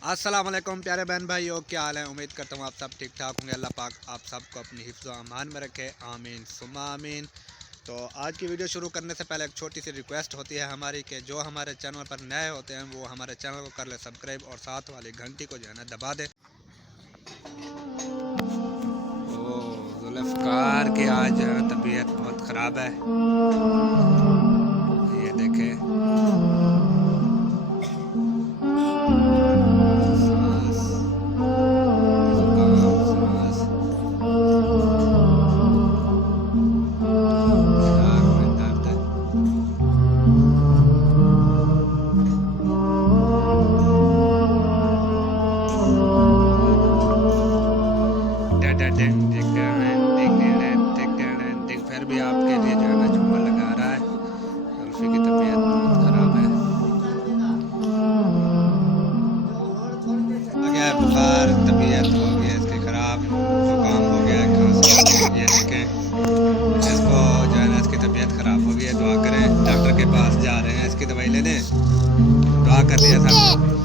अस्सलाम वालेकुम प्यारे बहन भाइयों, क्या हाल है। उम्मीद करता हूँ आप सब ठीक ठाक होंगे। अल्लाह पाक आप सबको अपनी हिफ्ज़ व अमान में रखे, आमीन सुम्मा आमीन। तो आज की वीडियो शुरू करने से पहले एक छोटी सी रिक्वेस्ट होती है हमारी कि जो हमारे चैनल पर नए होते हैं वो हमारे चैनल को कर ले सब्सक्राइब और साथ वाली घंटी को जो है ना दबा दे। जुल्फ़कार की आज जो है तबीयत बहुत ख़राब है, ये देखे फिर भी आपके लिए जो है ना झूमर लगा रहा है। जुल्फ़ी की तबीयत बहुत ख़राब है, बुखार तबीयत हो गई है इसकी ख़राब, जुकाम हो गया है, खांसी हो गई है। ये देखें इसको जो है ना इसकी तबीयत ख़राब हो गई है। दुआ करें, डॉक्टर के पास जा रहे हैं इसकी दवाई लेने। दुआ कर दिया सब।